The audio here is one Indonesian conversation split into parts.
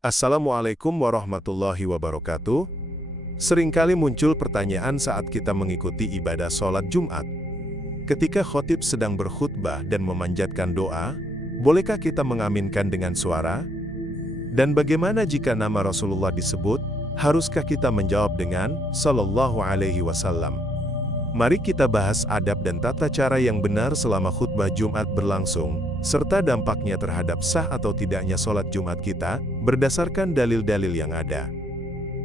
Assalamualaikum warahmatullahi wabarakatuh. Seringkali muncul pertanyaan saat kita mengikuti ibadah sholat Jumat. Ketika khotib sedang berkhutbah dan memanjatkan doa, bolehkah kita mengaminkan dengan suara? Dan bagaimana jika nama Rasulullah disebut? Haruskah kita menjawab dengan Sallallahu Alaihi Wasallam? Mari kita bahas adab dan tata cara yang benar selama khutbah Jumat berlangsung, serta dampaknya terhadap sah atau tidaknya sholat Jumat kita, berdasarkan dalil-dalil yang ada.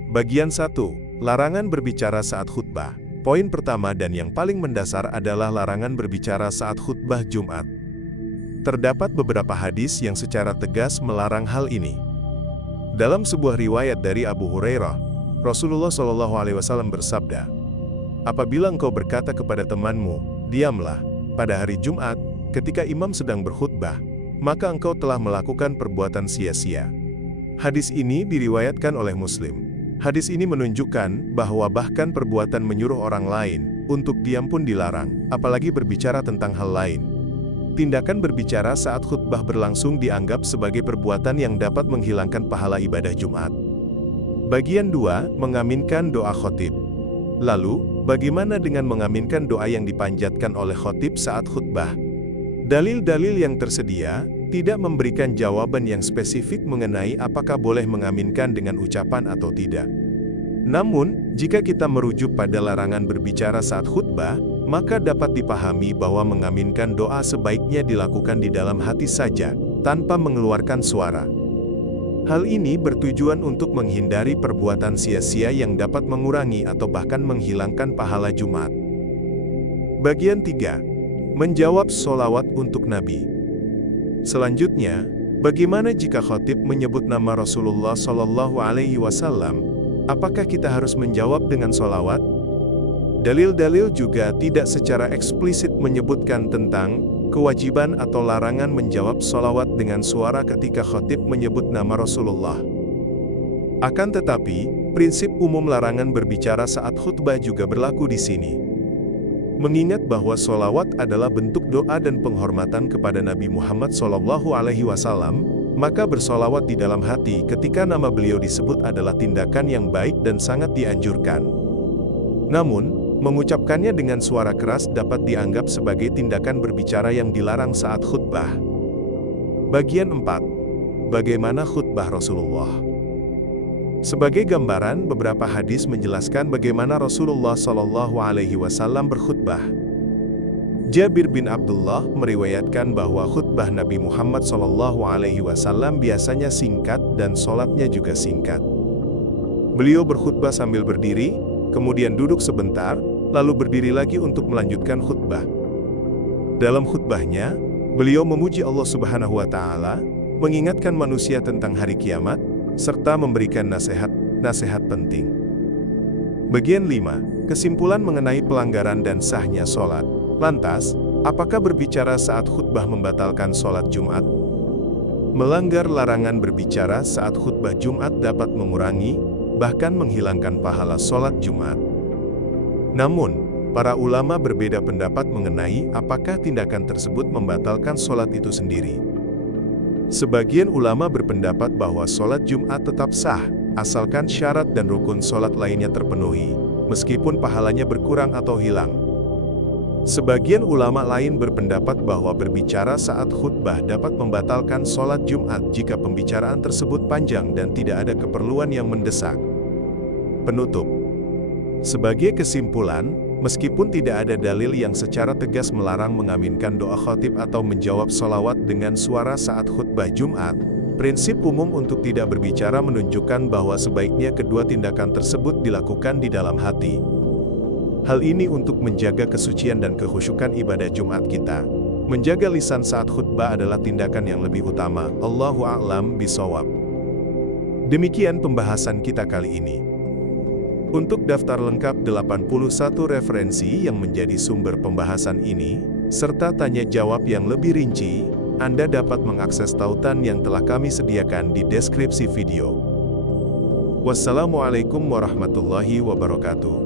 Bagian 1. Larangan berbicara saat khutbah. Poin pertama dan yang paling mendasar adalah larangan berbicara saat khutbah Jumat. Terdapat beberapa hadis yang secara tegas melarang hal ini. Dalam sebuah riwayat dari Abu Hurairah, Rasulullah SAW bersabda, "Apabila engkau berkata kepada temanmu, diamlah, pada hari Jumat, ketika imam sedang berkhutbah, maka engkau telah melakukan perbuatan sia-sia." Hadis ini diriwayatkan oleh Muslim. Hadis ini menunjukkan bahwa bahkan perbuatan menyuruh orang lain untuk diam pun dilarang, apalagi berbicara tentang hal lain. Tindakan berbicara saat khutbah berlangsung dianggap sebagai perbuatan yang dapat menghilangkan pahala ibadah Jumat. Bagian 2. Mengaminkan doa khotib. Lalu, bagaimana dengan mengaminkan doa yang dipanjatkan oleh khotib saat khutbah? Dalil-dalil yang tersedia tidak memberikan jawaban yang spesifik mengenai apakah boleh mengaminkan dengan ucapan atau tidak. Namun, jika kita merujuk pada larangan berbicara saat khutbah, maka dapat dipahami bahwa mengaminkan doa sebaiknya dilakukan di dalam hati saja, tanpa mengeluarkan suara. Hal ini bertujuan untuk menghindari perbuatan sia-sia yang dapat mengurangi atau bahkan menghilangkan pahala Jumat. Bagian 3. Menjawab sholawat untuk Nabi. Selanjutnya, bagaimana jika khotib menyebut nama Rasulullah Shallallahu Alaihi Wasallam? Apakah kita harus menjawab dengan sholawat? Dalil-dalil juga tidak secara eksplisit menyebutkan tentang kewajiban atau larangan menjawab sholawat dengan suara ketika khotib menyebut nama Rasulullah. Akan tetapi, prinsip umum larangan berbicara saat khutbah juga berlaku di sini. Mengingat bahwa sholawat adalah bentuk doa dan penghormatan kepada Nabi Muhammad SAW, maka bersholawat di dalam hati ketika nama beliau disebut adalah tindakan yang baik dan sangat dianjurkan. Namun, mengucapkannya dengan suara keras dapat dianggap sebagai tindakan berbicara yang dilarang saat khutbah. Bagian 4. Bagaimana khutbah Rasulullah? Sebagai gambaran, beberapa hadis menjelaskan bagaimana Rasulullah SAW berkhutbah. Jabir bin Abdullah meriwayatkan bahwa khutbah Nabi Muhammad SAW biasanya singkat dan sholatnya juga singkat. Beliau berkhutbah sambil berdiri, kemudian duduk sebentar, lalu berdiri lagi untuk melanjutkan khutbah. Dalam khutbahnya, beliau memuji Allah Subhanahu wa Ta'ala, mengingatkan manusia tentang hari kiamat, serta memberikan nasihat penting. Bagian 5. Kesimpulan mengenai pelanggaran dan sahnya sholat. Lantas, apakah berbicara saat khutbah membatalkan sholat Jumat? Melanggar larangan berbicara saat khutbah Jumat dapat mengurangi, bahkan menghilangkan pahala sholat Jumat. Namun, para ulama berbeda pendapat mengenai apakah tindakan tersebut membatalkan sholat itu sendiri. Sebagian ulama berpendapat bahwa sholat Jumat tetap sah, asalkan syarat dan rukun sholat lainnya terpenuhi, meskipun pahalanya berkurang atau hilang. Sebagian ulama lain berpendapat bahwa berbicara saat khutbah dapat membatalkan sholat Jumat jika pembicaraan tersebut panjang dan tidak ada keperluan yang mendesak. Penutup. Sebagai kesimpulan, meskipun tidak ada dalil yang secara tegas melarang mengaminkan doa khotib atau menjawab sholawat dengan suara saat khutbah Jumat, prinsip umum untuk tidak berbicara menunjukkan bahwa sebaiknya kedua tindakan tersebut dilakukan di dalam hati. Hal ini untuk menjaga kesucian dan kekhusyukan ibadah Jumat kita. Menjaga lisan saat khutbah adalah tindakan yang lebih utama. Allahu a'lam bishawab. Demikian pembahasan kita kali ini. Untuk daftar lengkap 81 referensi yang menjadi sumber pembahasan ini, serta tanya jawab yang lebih rinci, Anda dapat mengakses tautan yang telah kami sediakan di deskripsi video. Wassalamualaikum warahmatullahi wabarakatuh.